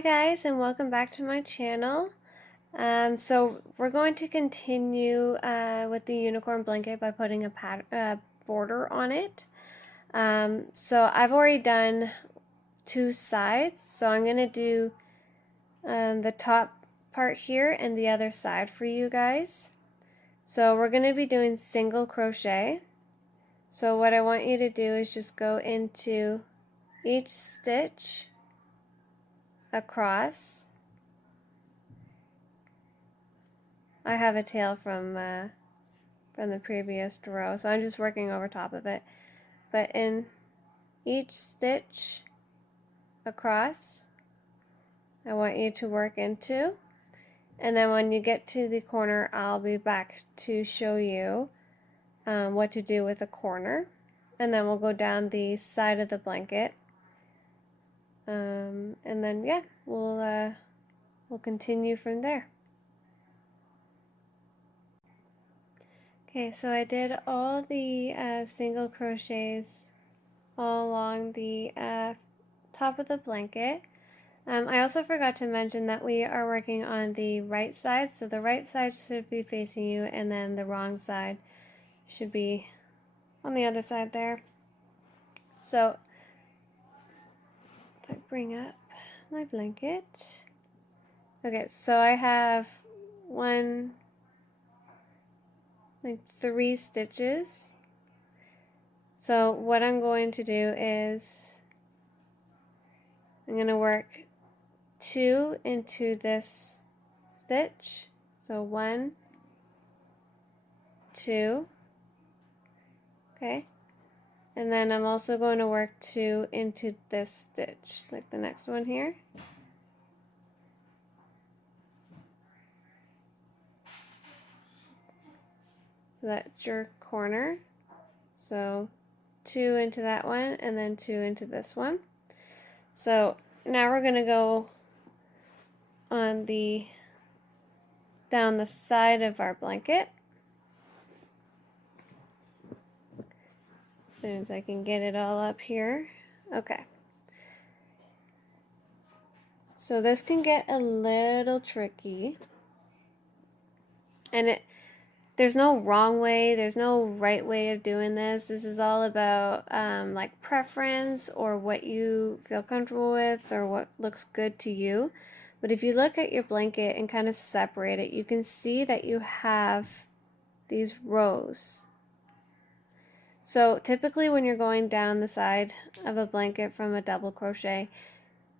Hi guys, and welcome back to my channel. So we're going to continue with the unicorn blanket by putting a border on it. So I've already done two sides, so I'm going to do the top part here and the other side for you guys. So we're going to be doing single crochet. So what I want you to do is just go into each stitch across. I have a tail from the previous row, so I'm just working over top of it. But in each stitch across, I want you to work into, and then when you get to the corner, I'll be back to show you what to do with the corner, and then we'll go down the side of the blanket, and then yeah, we'll continue from there. Okay, so I did all the single crochets all along the top of the blanket. I also forgot to mention that we are working on the right side, so the right side should be facing you, and then the wrong side should be on the other side there. So if I bring up my blanket, okay, so I have three stitches. So what I'm going to do is I'm going to work 2 into this stitch. So 1, 2, okay, and then I'm also going to work 2 into this stitch, like the next one here. So that's your corner. So 2 into that one, and then 2 into this one. So now we're going to go on down the side of our blanket. As soon as I can get it all up here. Okay. So this can get a little tricky. And there's no wrong way, there's no right way of doing this. This is all about like preference or what you feel comfortable with or what looks good to you. But if you look at your blanket and kind of separate it, you can see that you have these rows. So typically when you're going down the side of a blanket from a double crochet,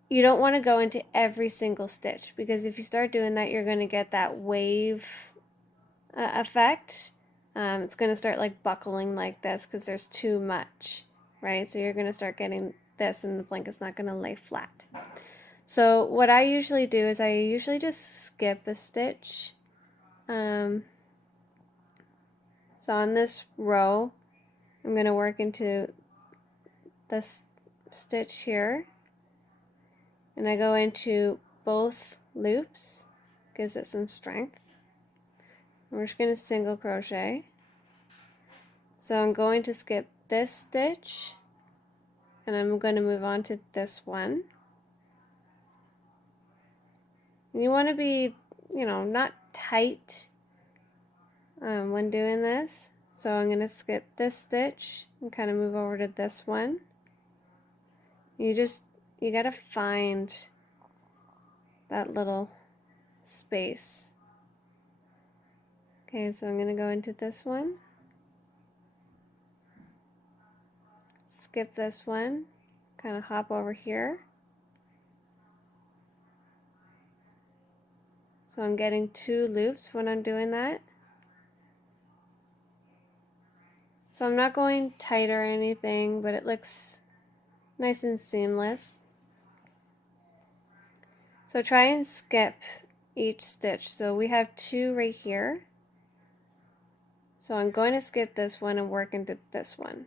you don't want to go into every single stitch, because if you start doing that, you're going to get that wave effect. It's going to start like buckling like this because there's too much, right? So you're going to start getting this and the blanket's not going to lay flat. So what I usually do is I usually just skip a stitch. So on this row, I'm going to work into this stitch here, and I go into both loops, gives it some strength. We're just going to single crochet. So I'm going to skip this stitch, and I'm going to move on to this one. And you want to be, not tight when doing this. So I'm going to skip this stitch and kind of move over to this one. You got to find that little space. Okay, so I'm going to go into this one, skip this one, kind of hop over here. So I'm getting 2 loops when I'm doing that. So I'm not going tight or anything, but it looks nice and seamless. So try and skip each stitch. So we have 2 right here. So I'm going to skip this one and work into this one.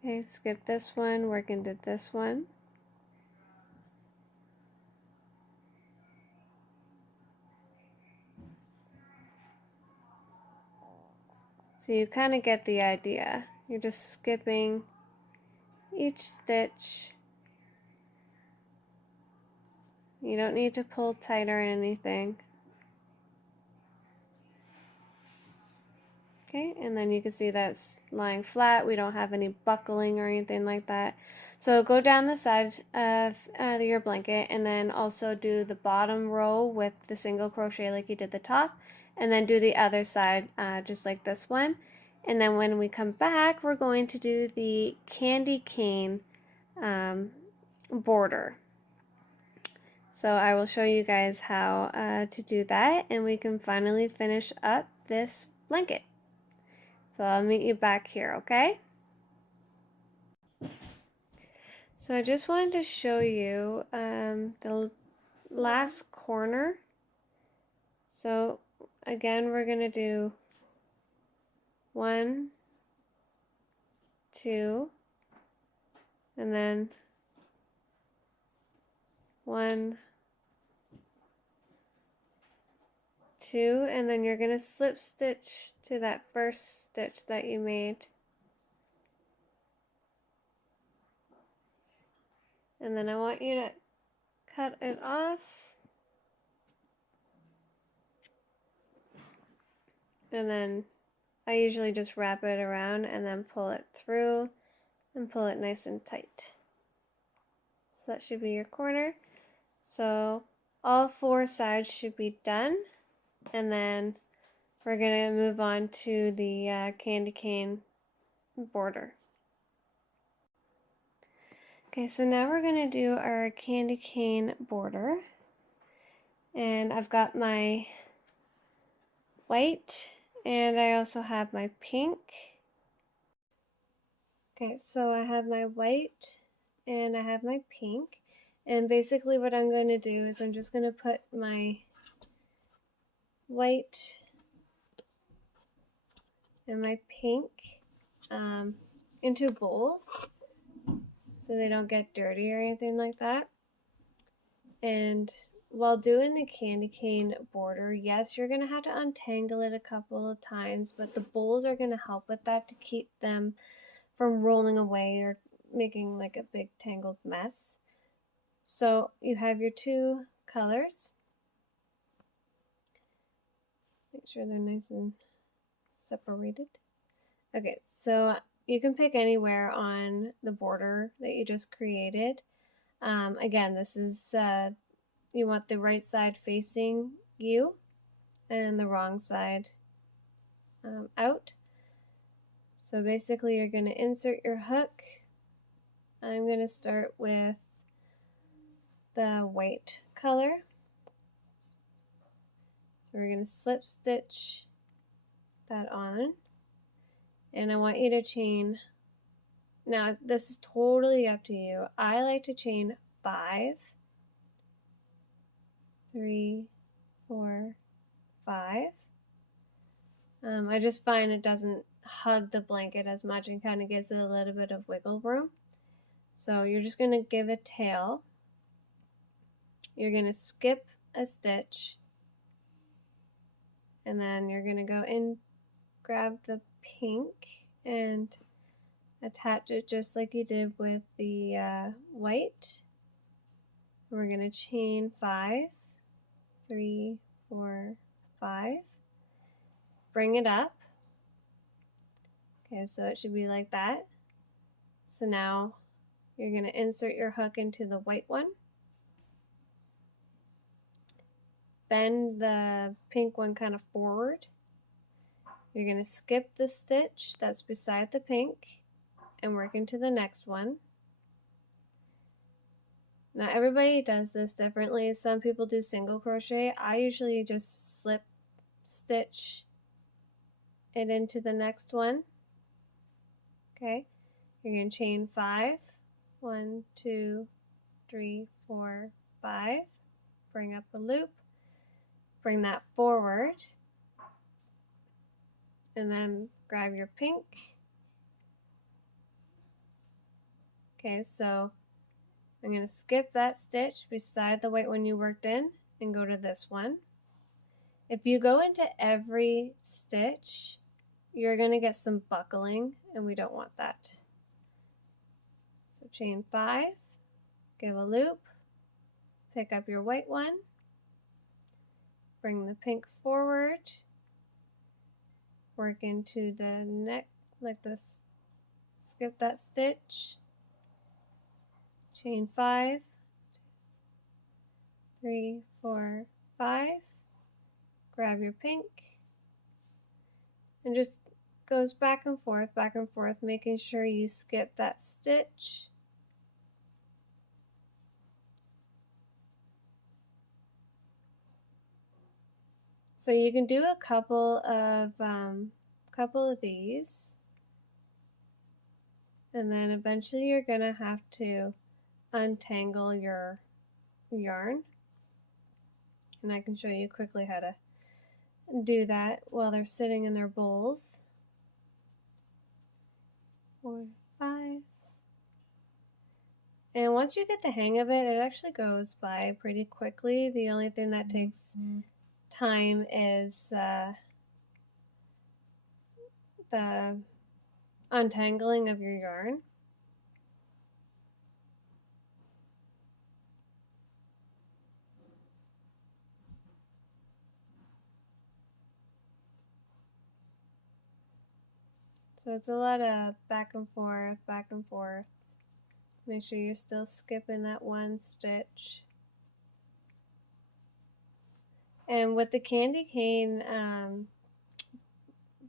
Okay, skip this one, work into this one. So you kind of get the idea. You're just skipping each stitch. You don't need to pull tight or anything. Okay, and then you can see that's lying flat. We don't have any buckling or anything like that. So go down the side of your blanket and then also do the bottom row with the single crochet like you did the top, and then do the other side just like this one. And then when we come back, we're going to do the candy cane border. So I will show you guys how to do that, and we can finally finish up this blanket. So I'll meet you back here, okay? So I just wanted to show you the last corner. So again, we're going to do 1, 2, and then 1, 2, and then you're going to slip stitch to that first stitch that you made. And then I want you to cut it off. And then I usually just wrap it around and then pull it through and pull it nice and tight. So that should be your corner. So all 4 sides should be done. And then we're going to move on to the candy cane border. Okay, so now we're going to do our candy cane border. And I've got my white and I also have my pink. Okay, so I have my white and I have my pink. And basically what I'm going to do is I'm just going to put my white and my pink into bowls so they don't get dirty or anything like that. And while doing the candy cane border, yes, you're going to have to untangle it a couple of times, but the bowls are going to help with that to keep them from rolling away or making like a big tangled mess. So you have your 2 colors. Make sure they're nice and separated. Okay, so you can pick anywhere on the border that you just created. Again, this is, you want the right side facing you and the wrong side out. So basically you're going to insert your hook. I'm going to start with the white color. So we're going to slip stitch that on. And I want you to chain, now this is totally up to you. I like to chain 5, 3, 4, 5. I just find it doesn't hug the blanket as much and kind of gives it a little bit of wiggle room. So you're just going to give a tail. You're going to skip a stitch. And then you're going to go in, grab the pink and attach it just like you did with the white. We're going to chain 5, 3, 4, 5. Bring it up. Okay, so it should be like that. So now you're going to insert your hook into the white one. Bend the pink one kind of forward. You're going to skip the stitch that's beside the pink and work into the next one. Now everybody does this differently. Some people do single crochet. I usually just slip stitch it into the next one. Okay, you're going to chain 5, 1, 2, 3, 4, 5. Bring up a loop, bring that forward, and then grab your pink. Okay, so I'm going to skip that stitch beside the white one you worked in and go to this one. If you go into every stitch, you're going to get some buckling, and we don't want that. chain 5, give a loop, pick up your white one, bring the pink forward, work into the neck like this, skip that stitch, chain 5, 3, 4, 5, grab your pink, and just goes back and forth, making sure you skip that stitch. So you can do a couple of these, and then eventually you're gonna have to untangle your yarn, and I can show you quickly how to do that while they're sitting in their bowls. 4, 5. And once you get the hang of it, it actually goes by pretty quickly. The only thing that takes time is the untangling of your yarn. So it's a lot of back and forth, back and forth. Make sure you're still skipping that one stitch. And with the candy cane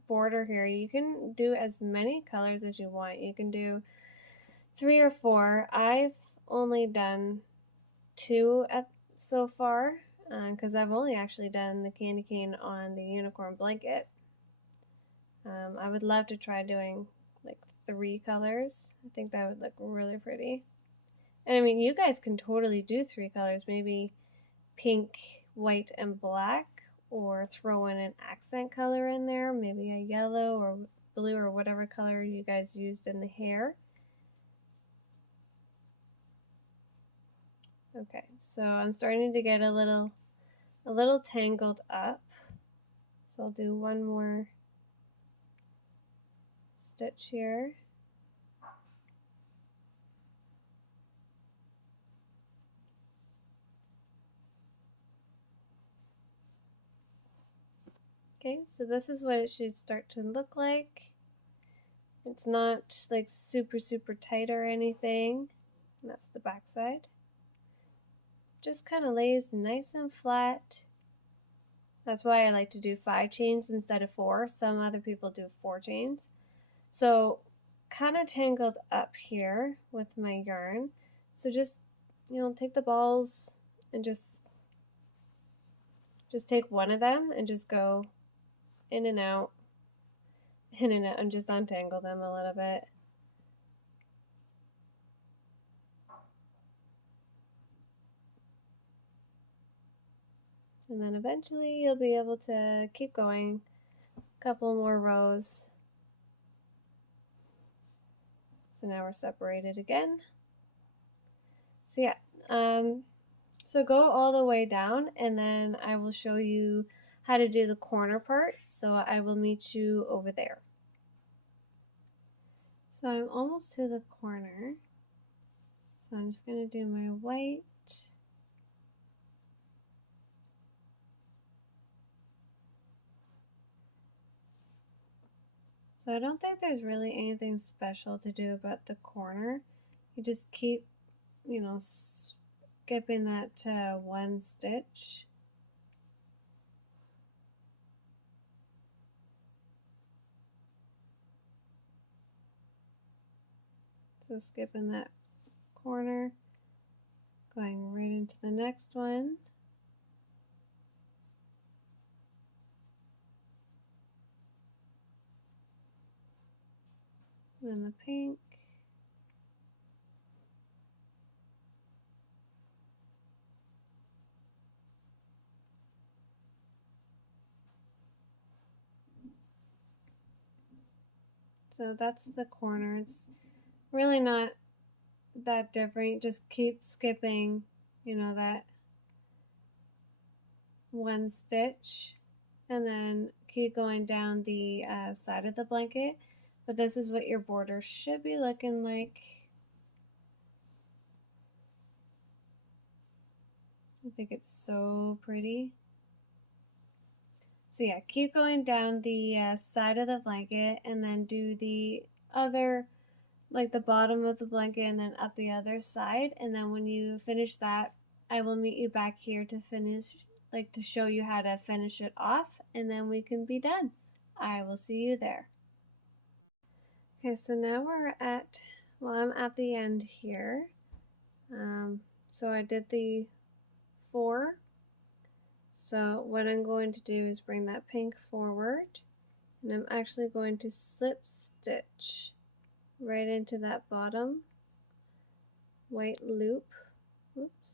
border here, you can do as many colors as you want. You can do 3 or 4. I've only done 2 so far because I've only actually done the candy cane on the unicorn blanket. I would love to try doing like 3 colors. I think that would look really pretty. And I mean, you guys can totally do 3 colors, maybe pink, white, and black, or throw in an accent color in there, maybe a yellow or blue or whatever color you guys used in the hair. Okay, so I'm starting to get a little tangled up. So I'll do one more stitch here. Okay, so this is what it should start to look like. It's not like super tight or anything. And that's the back side. Just kind of lays nice and flat. That's why I like to do 5 chains instead of 4. Some other people do 4 chains. So kind of tangled up here with my yarn. So just, take the balls and just take one of them and just go in and out, and just untangle them a little bit. And then eventually you'll be able to keep going a couple more rows. So now we're separated again. So yeah, so go all the way down, and then I will show you how to do the corner part. So I will meet you over there. So I'm almost to the corner. So I'm just going to do my white. So I don't think there's really anything special to do about the corner. You just keep, skipping that one stitch. So skipping that corner, going right into the next one. Then the pink. So that's the corner. It's really not that different. Just keep skipping, that one stitch, and then keep going down the side of the blanket. But this is what your border should be looking like. think it's so pretty. So yeah, keep going down the side of the blanket and then do the other, like the bottom of the blanket and then up the other side. And then when you finish that, I will meet you back here to finish, like to show you how to finish it off, and then we can be done. I will see you there. Okay, so now we're at, well, I'm at the end here. So I did the 4. So what I'm going to do is bring that pink forward, and I'm actually going to slip stitch right into that bottom white loop. Oops.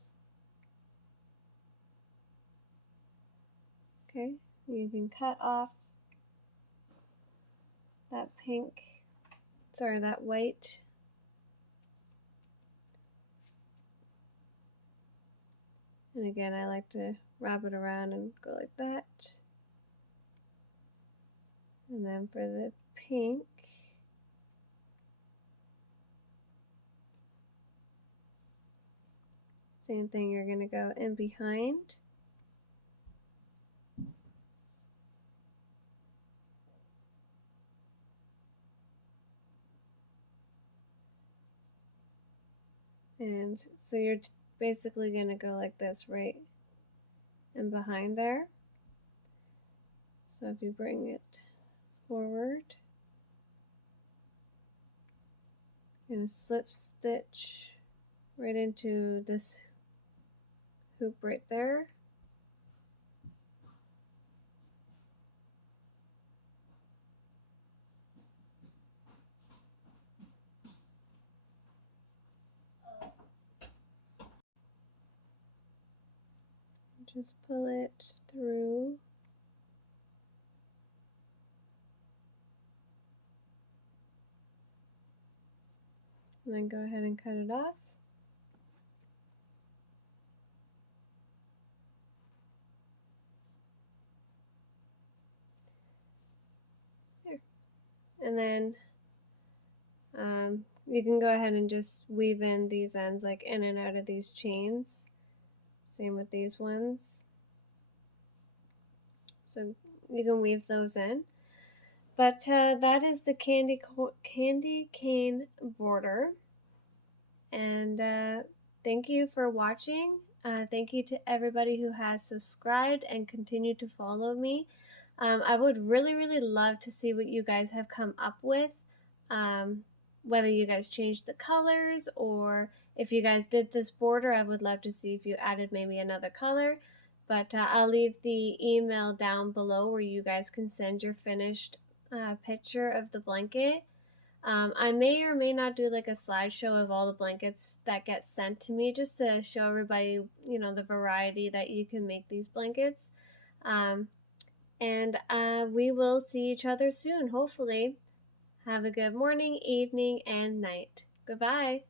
Okay, you can cut off that pink, sorry, that white. And again, I like to wrap it around and go like that. And then for the pink, same thing, you're going to go in behind. And so you're basically going to go like this right in behind there. So if you bring it forward, you're going to slip stitch right into this hoop right there. Just pull it through. And then go ahead and cut it off. There. And then you can go ahead and just weave in these ends like in and out of these chains. Same with these ones. So you can weave those in. But that is the candy cane border. And thank you for watching. Thank you to everybody who has subscribed and continued to follow me. I would really, really love to see what you guys have come up with. Whether you guys changed the colors, or if you guys did this border, I would love to see if you added maybe another color. But I'll leave the email down below where you guys can send your finished picture of the blanket. I may or may not do like a slideshow of all the blankets that get sent to me, just to show everybody, you know, the variety that you can make these blankets. And we will see each other soon, hopefully. Have a good morning, evening, and night. Goodbye.